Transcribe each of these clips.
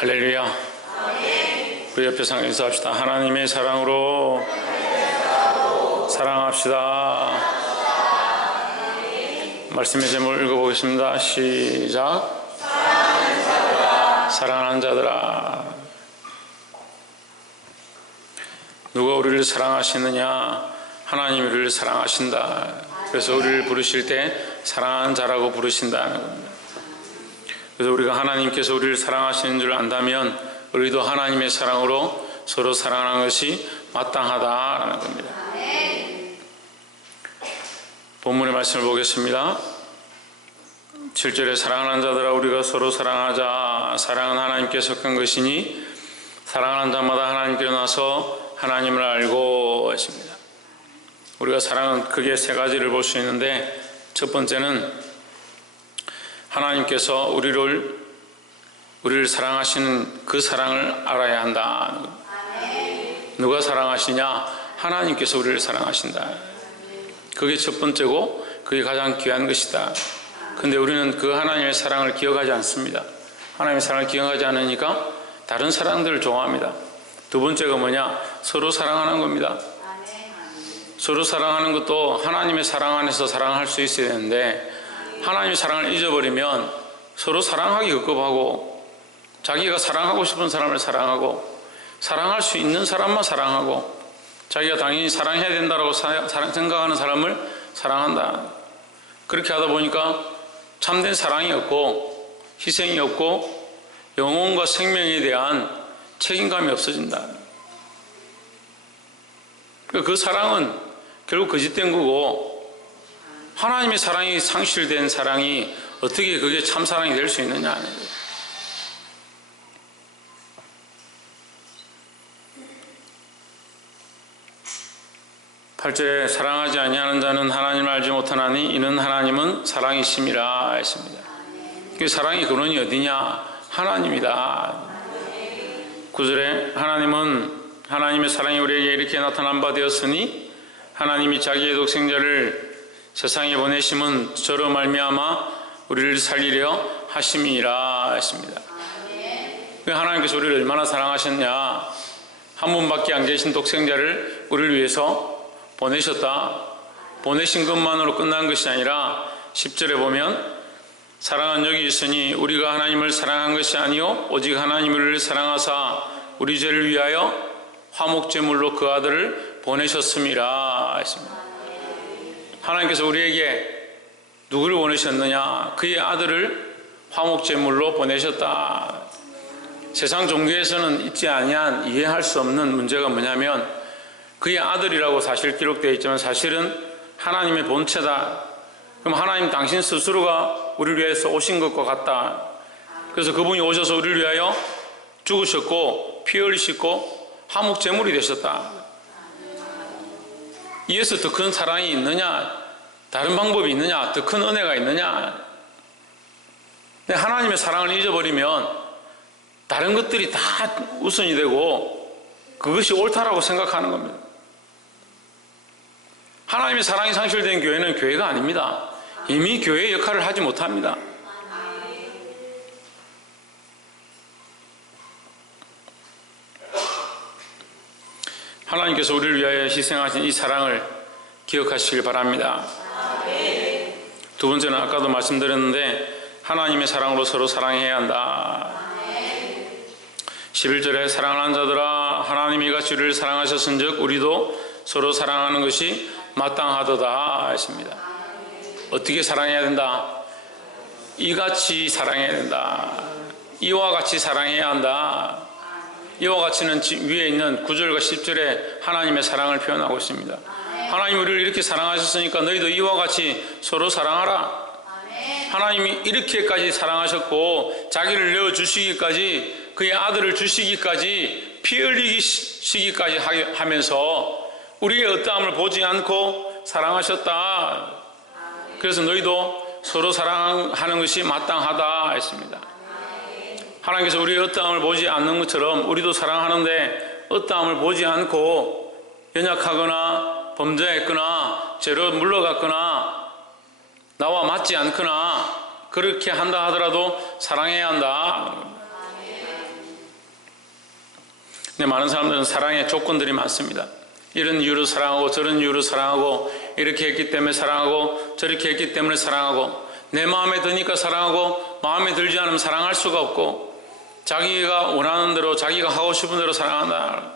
할렐루야. 우리 옆에 상 인사합시다. 하나님의 사랑으로 사랑합시다. 말씀의 제목을 읽어보겠습니다. 시작. 사랑하는 자들아. 누가 우리를 사랑하시느냐? 하나님이 우리를 사랑하신다. 그래서 우리를 부르실 때 사랑하는 자라고 부르신다는 겁니다. 그래서 우리가 하나님께서 우리를 사랑하시는 줄 안다면 우리도 하나님의 사랑으로 서로 사랑하는 것이 마땅하다라는 겁니다. 본문의 말씀을 보겠습니다. 7절에 사랑하는 자들아 우리가 서로 사랑하자. 사랑은 하나님께 속한 것이니 사랑하는 자마다 하나님께로 나서 하나님을 알고 하십니다. 우리가 사랑은 크게 세 가지를 볼 수 있는데, 첫 번째는 하나님께서 우리를 사랑하시는 그 사랑을 알아야 한다. 누가 사랑하시냐? 하나님께서 우리를 사랑하신다. 그게 첫 번째고 그게 가장 귀한 것이다. 근데 우리는 그 하나님의 사랑을 기억하지 않습니다. 하나님의 사랑을 기억하지 않으니까 다른 사랑들을 좋아합니다. 두 번째가 뭐냐? 서로 사랑하는 겁니다. 서로 사랑하는 것도 하나님의 사랑 안에서 사랑할 수 있어야 되는데, 하나님의 사랑을 잊어버리면 서로 사랑하기 급급하고, 자기가 사랑하고 싶은 사람을 사랑하고, 사랑할 수 있는 사람만 사랑하고, 자기가 당연히 사랑해야 된다고 생각하는 사람을 사랑한다. 그렇게 하다 보니까 참된 사랑이 없고 희생이 없고 영혼과 생명에 대한 책임감이 없어진다. 그 사랑은 결국 거짓된 거고, 하나님의 사랑이 상실된 사랑이 어떻게 그게 참사랑이 될 수 있느냐 하는 거예요. (8절에) 사랑하지 아니하는 자는 하나님을 알지 못하나니 이는 하나님은 사랑이심이라 했습니다. 그 사랑의 근원이 어디냐? 하나님이다. (9절에) 하나님의 사랑이 우리에게 이렇게 나타난 바 되었으니 하나님이 자기의 독생자를 세상에 보내심은 저로 말미암아 우리를 살리려 하심이라 했습니다. 하나님께서 우리를 얼마나 사랑하셨냐? 한 분밖에 안 계신 독생자를 우리를 위해서 보내셨다. 보내신 것만으로 끝난 것이 아니라 10절에 보면 사랑은 여기 있으니 우리가 하나님을 사랑한 것이 아니요 오직 하나님이 우리를 사랑하사 우리 죄를 위하여 화목제물로 그 아들을 보내셨음이라 했습니다. 하나님께서 우리에게 누구를 보내셨느냐? 그의 아들을 화목제물로 보내셨다. 세상 종교에서는 있지 아니한 이해할 수 없는 문제가 뭐냐면, 그의 아들이라고 사실 기록되어 있지만 사실은 하나님의 본체다. 그럼 하나님 당신 스스로가 우리를 위해서 오신 것과 같다. 그래서 그분이 오셔서 우리를 위하여 죽으셨고 피 흘리시고 화목제물이 되셨다. 이에서 더 큰 사랑이 있느냐? 다른 방법이 있느냐? 더 큰 은혜가 있느냐? 근데 하나님의 사랑을 잊어버리면 다른 것들이 다 우선이 되고 그것이 옳다라고 생각하는 겁니다. 하나님의 사랑이 상실된 교회는 교회가 아닙니다. 이미 교회의 역할을 하지 못합니다. 하나님께서 우리를 위하여 희생하신 이 사랑을 기억하시길 바랍니다. 두 번째는 아까도 말씀드렸는데 하나님의 사랑으로 서로 사랑해야 한다. 11절에 사랑하는 자들아 하나님이 이같이 우리를 사랑하셨은즉 우리도 서로 사랑하는 것이 마땅하도다 하십니다. 어떻게 사랑해야 된다? 이같이 사랑해야 된다. 이와 같이 사랑해야 한다. 이와 같이는 위에 있는 9절과 10절에 하나님의 사랑을 표현하고 있습니다. 하나님이 우리를 이렇게 사랑하셨으니까 너희도 이와 같이 서로 사랑하라. 하나님이 이렇게까지 사랑하셨고 자기를 내어주시기까지, 그의 아들을 주시기까지, 피 흘리시기까지 하면서 우리의 어떠함을 보지 않고 사랑하셨다. 그래서 너희도 서로 사랑하는 것이 마땅하다 했습니다. 하나님께서 우리의 어떠함을 보지 않는 것처럼 우리도 사랑하는데 어떠함을 보지 않고 연약하거나 범죄했거나 죄로 물러갔거나 나와 맞지 않거나 그렇게 한다 하더라도 사랑해야 한다. 근데 많은 사람들은 사랑에 조건들이 많습니다. 이런 이유로 사랑하고 저런 이유로 사랑하고 이렇게 했기 때문에 사랑하고 저렇게 했기 때문에 사랑하고 내 마음에 드니까 사랑하고 마음에 들지 않으면 사랑할 수가 없고 자기가 원하는 대로 자기가 하고 싶은 대로 사랑한다.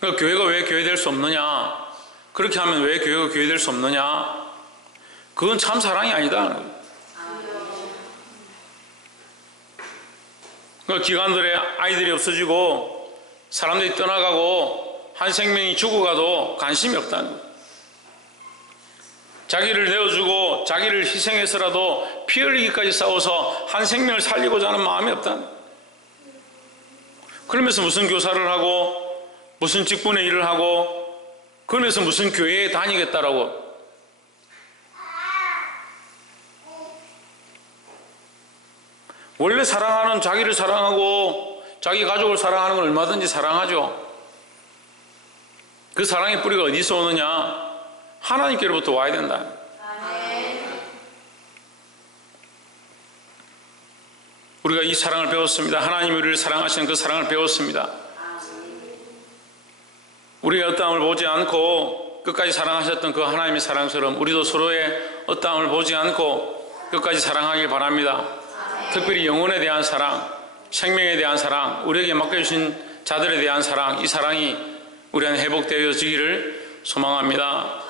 그러니까 교회가 왜 교회 될 수 없느냐? 그렇게 하면 왜 교회가 교회 될 수 없느냐? 그건 참 사랑이 아니다. 그러니까 기관들의 아이들이 없어지고 사람들이 떠나가고 한 생명이 죽어가도 관심이 없다는 거예요. 자기를 내어주고 자기를 희생해서라도 피 흘리기까지 싸워서 한 생명을 살리고자 하는 마음이 없다는 거예요. 그러면서 무슨 교사를 하고 무슨 직분의 일을 하고 그러면서 무슨 교회에 다니겠다라고. 원래 사랑하는 자기를 사랑하고 자기 가족을 사랑하는 건 얼마든지 사랑하죠. 그 사랑의 뿌리가 어디서 오느냐? 하나님께로부터 와야 된다. 우리가 이 사랑을 배웠습니다. 하나님이 우리를 사랑하시는 그 사랑을 배웠습니다. 우리의 어떠함을 보지 않고 끝까지 사랑하셨던 그 하나님의 사랑처럼 우리도 서로의 어떠함을 보지 않고 끝까지 사랑하길 바랍니다. 특별히 영혼에 대한 사랑, 생명에 대한 사랑, 우리에게 맡겨주신 자들에 대한 사랑, 이 사랑이 우리 안에 회복되어지기를 소망합니다.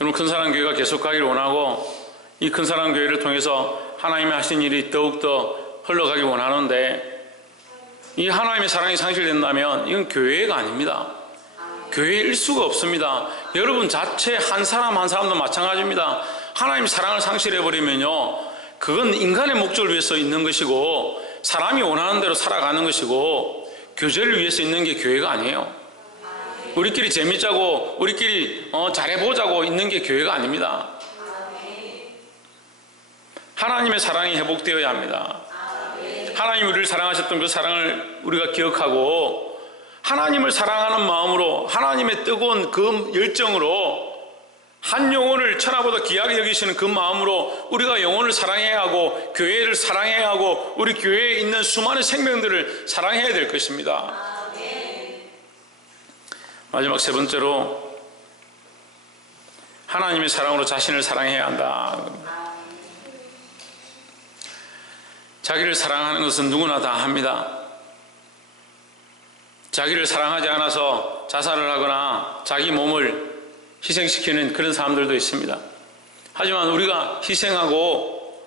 여러분, 큰사랑교회가 계속하기를 원하고 이 큰사랑교회를 통해서 하나님이 하신 일이 더욱더 흘러가길 원하는데 이 하나님의 사랑이 상실된다면 이건 교회가 아닙니다. 교회일 수가 없습니다. 여러분 자체 한 사람 한 사람도 마찬가지입니다. 하나님의 사랑을 상실해버리면요, 그건 인간의 목적을 위해서 있는 것이고 사람이 원하는 대로 살아가는 것이고 교제를 위해서 있는 게 교회가 아니에요. 우리끼리 재밌자고 우리끼리 잘해보자고 있는 게 교회가 아닙니다. 하나님의 사랑이 회복되어야 합니다. 하나님이 우리를 사랑하셨던 그 사랑을 우리가 기억하고 하나님을 사랑하는 마음으로 하나님의 뜨거운 그 열정으로 한 영혼을 천하보다 귀하게 여기시는 그 마음으로 우리가 영혼을 사랑해야 하고 교회를 사랑해야 하고 우리 교회에 있는 수많은 생명들을 사랑해야 될 것입니다. 마지막 세 번째로 하나님의 사랑으로 자신을 사랑해야 한다. 자기를 사랑하는 것은 누구나 다 합니다. 자기를 사랑하지 않아서 자살을 하거나 자기 몸을 희생시키는 그런 사람들도 있습니다. 하지만 우리가 희생하고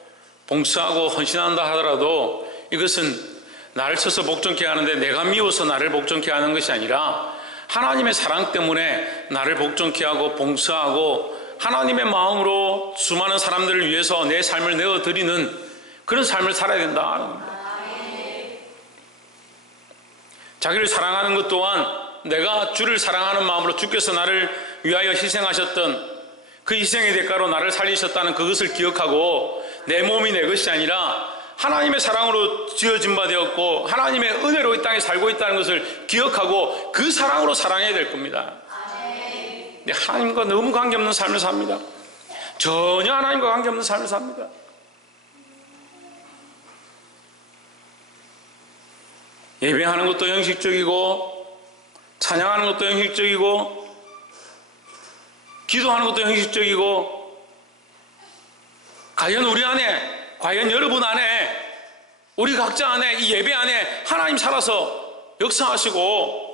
봉사하고 헌신한다 하더라도 이것은 나를 쳐서 복종케 하는데 내가 미워서 나를 복종케 하는 것이 아니라 하나님의 사랑 때문에 나를 복종케 하고 봉사하고 하나님의 마음으로 수많은 사람들을 위해서 내 삶을 내어드리는 그런 삶을 살아야 된다. 자기를 사랑하는 것 또한 내가 주를 사랑하는 마음으로 주께서 나를 위하여 희생하셨던 그 희생의 대가로 나를 살리셨다는 그것을 기억하고 내 몸이 내 것이 아니라 하나님의 사랑으로 지어진 바 되었고 하나님의 은혜로 이 땅에 살고 있다는 것을 기억하고 그 사랑으로 사랑해야 될 겁니다. 근데 하나님과 너무 관계없는 삶을 삽니다. 전혀 하나님과 관계없는 삶을 삽니다. 예배하는 것도 형식적이고 찬양하는 것도 형식적이고 기도하는 것도 형식적이고 과연 우리 안에, 과연 여러분 안에, 우리 각자 안에, 이 예배 안에 하나님 살아서 역사하시고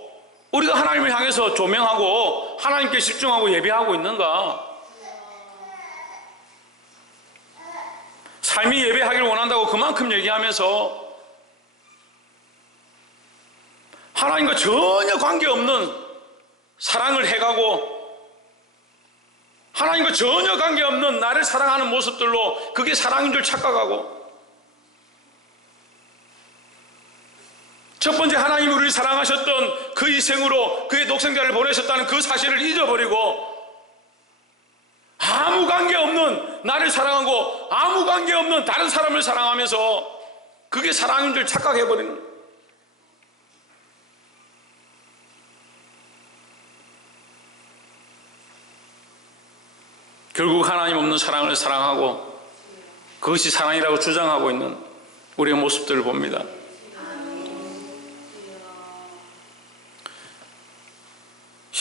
우리가 하나님을 향해서 조명하고 하나님께 집중하고 예배하고 있는가? 삶이 예배하기를 원한다고 그만큼 얘기하면서 하나님과 전혀 관계없는 사랑을 해가고 하나님과 전혀 관계없는 나를 사랑하는 모습들로 그게 사랑인 줄 착각하고 첫 번째 하나님이 우리를 사랑하셨던 그 희생으로 그의 독생자를 보내셨다는 그 사실을 잊어버리고 아무 관계없는 나를 사랑하고 아무 관계없는 다른 사람을 사랑하면서 그게 사랑인 줄 착각해버리는 결국 하나님 없는 사랑을 사랑하고 그것이 사랑이라고 주장하고 있는 우리의 모습들을 봅니다.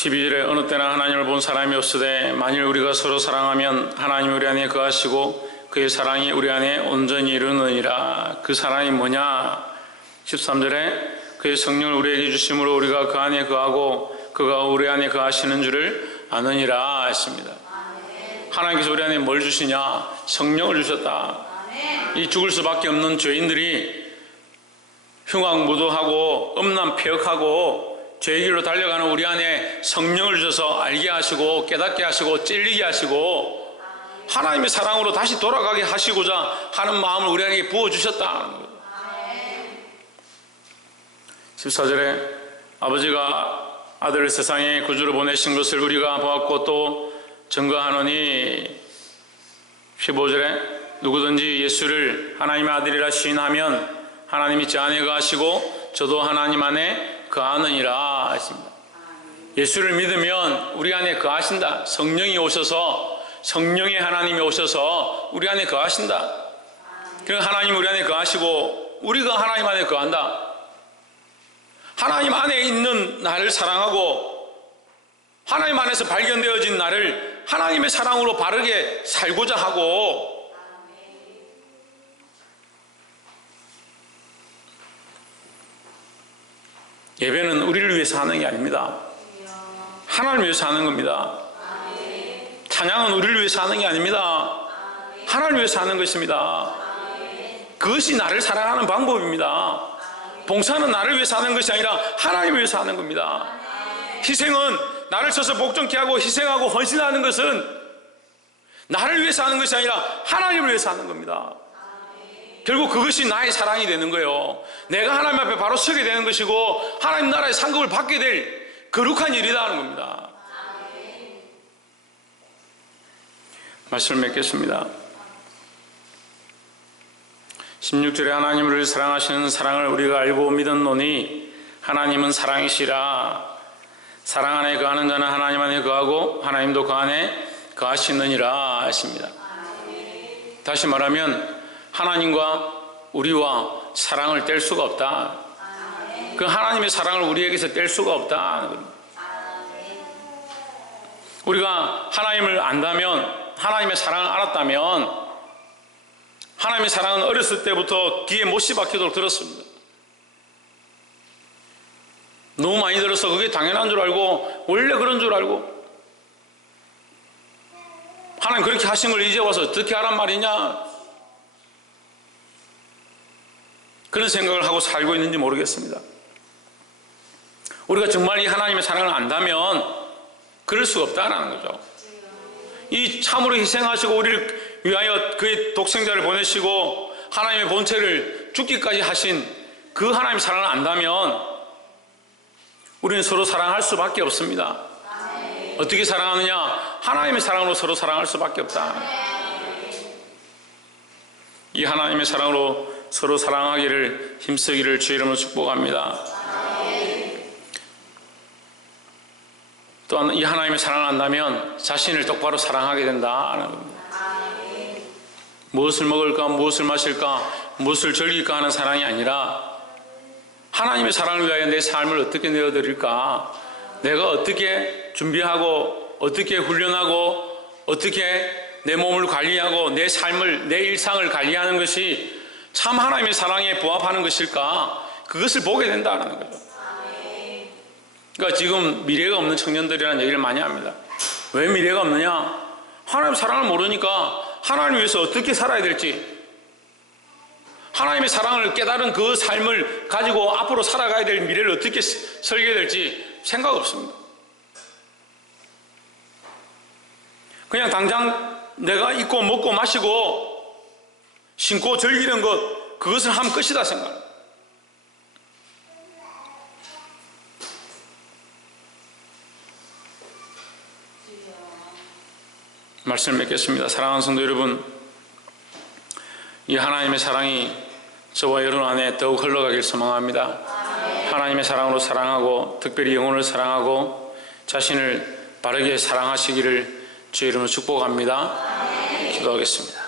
12절에 어느 때나 하나님을 본 사람이 없으되 만일 우리가 서로 사랑하면 하나님 우리 안에 거하시고 그의 사랑이 우리 안에 온전히 이루느니라. 그 사랑이 뭐냐? 13절에 그의 성령을 우리에게 주심으로 우리가 그 안에 거하고 그가 우리 안에 거하시는 줄을 아느니라 했습니다. 하나님께서 우리 안에 뭘 주시냐? 성령을 주셨다. 이 죽을 수밖에 없는 죄인들이 흉악무도하고 음란폐역하고 죄의 길로 달려가는 우리 안에 성령을 주셔서 알게 하시고 깨닫게 하시고 찔리게 하시고 하나님의 사랑으로 다시 돌아가게 하시고자 하는 마음을 우리 안에 부어주셨다는 거예요. 14절에 아버지가 아들을 세상에 구주로 보내신 것을 우리가 보았고 또 증거하노니 15절에 누구든지 예수를 하나님의 아들이라 시인하면 하나님이 저 안에 거하시고 저도 하나님 안에 거하느니라 하십니다. 예수를 믿으면 우리 안에 거하신다. 성령이 오셔서 성령의 하나님이 오셔서 우리 안에 거하신다. 그러니까 하나님 우리 안에 거하시고 우리가 하나님 안에 거한다. 하나님 안에 있는 나를 사랑하고 하나님 안에서 발견되어진 나를 하나님의 사랑으로 바르게 살고자 하고 예배는 우리를 위해서 하는 게 아닙니다. 하나님을 위해서 하는 겁니다. 찬양은 우리를 위해서 하는 게 아닙니다. 하나님을 위해서 하는 것입니다. 그것이 나를 사랑하는 방법입니다. 봉사는 나를 위해서 하는 것이 아니라 하나님을 위해서 하는 겁니다. 희생은 나를 쳐서 복종케 하고 희생하고 헌신하는 것은 나를 위해서 하는 것이 아니라 하나님을 위해서 하는 겁니다. 결국 그것이 나의 사랑이 되는 거예요. 내가 하나님 앞에 바로 서게 되는 것이고 하나님 나라의 상급을 받게 될 거룩한 일이다 하는 겁니다. 말씀을 맺겠습니다. 16절에 하나님을 사랑하시는 사랑을 우리가 알고 믿었노니 하나님은 사랑이시라. 사랑 안에 거하는 자는 하나님 안에 거하고 하나님도 그 안에 거하시느니라 하십니다. 다시 말하면 하나님과 우리와 사랑을 뗄 수가 없다. 그 하나님의 사랑을 우리에게서 뗄 수가 없다. 우리가 하나님을 안다면 하나님의 사랑을 알았다면 하나님의 사랑은 어렸을 때부터 귀에 못이 박히도록 들었습니다. 너무 많이 들어서 그게 당연한 줄 알고 원래 그런 줄 알고 하나님 그렇게 하신 걸 이제 와서 어떻게 하란 말이냐 그런 생각을 하고 살고 있는지 모르겠습니다. 우리가 정말 이 하나님의 사랑을 안다면 그럴 수가 없다는 거죠. 이 참으로 희생하시고 우리를 위하여 그의 독생자를 보내시고 하나님의 본체를 죽기까지 하신 그 하나님의 사랑을 안다면 우리는 서로 사랑할 수밖에 없습니다. 어떻게 사랑하느냐? 하나님의 사랑으로 서로 사랑할 수밖에 없다. 이 하나님의 사랑으로 서로 사랑하기를 힘쓰기를 주의 이름으로 축복합니다. 또한 이 하나님의 사랑을 안다면 자신을 똑바로 사랑하게 된다는 겁니다. 무엇을 먹을까, 무엇을 마실까, 무엇을 즐길까 하는 사랑이 아니라 하나님의 사랑을 위하여 내 삶을 어떻게 내어드릴까, 내가 어떻게 준비하고 어떻게 훈련하고 어떻게 내 몸을 관리하고 내 삶을, 내 일상을 관리하는 것이 참 하나님의 사랑에 부합하는 것일까, 그것을 보게 된다는 거죠. 그러니까 지금 미래가 없는 청년들이라는 얘기를 많이 합니다. 왜 미래가 없느냐? 하나님의 사랑을 모르니까 하나님 위해서 어떻게 살아야 될지, 하나님의 사랑을 깨달은 그 삶을 가지고 앞으로 살아가야 될 미래를 어떻게 설계해야 될지 생각 없습니다. 그냥 당장 내가 입고 먹고 마시고 신고 즐기는 것, 그것을 하면 끝이다 생각합니다. 말씀을 맺겠습니다. 사랑하는 성도 여러분, 이 하나님의 사랑이 저와 여러분 안에 더욱 흘러가길 소망합니다. 하나님의 사랑으로 사랑하고 특별히 영혼을 사랑하고 자신을 바르게 사랑하시기를 주의 이름으로 축복합니다. 기도하겠습니다.